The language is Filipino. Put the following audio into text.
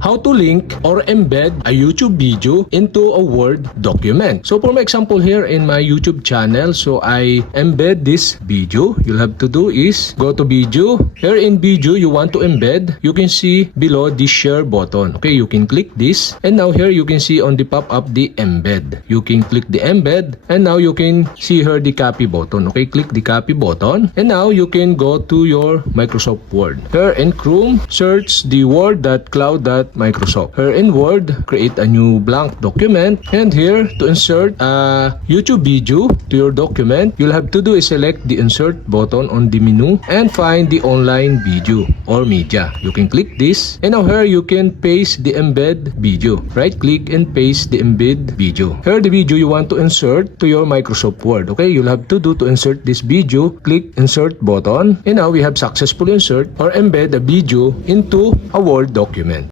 How to link or embed a YouTube video into a Word document. So for my example here in my YouTube channel, so I embed this video. You'll have to do is go to video. Here in video, you want to embed. You can see below the share button. Okay, you can click this. And now here you can see on the pop-up the embed. You can click the embed. And now you can see here the copy button. Okay, click the copy button. And now you can go to your Microsoft Word. Here in Chrome, search the word.cloud.microsoft. Here in Word, create a new blank document. And here, to insert a YouTube video to your document, you'll have to do is select the insert button on the menu and find the online video or media. You can click this. And now here, you can paste the embed video. Right click and paste the embed video. Here, the video you want to insert to your Microsoft Word. Okay, you'll have to do to insert this video, click insert button. And now we have successfully insert or embed a video into a Word document.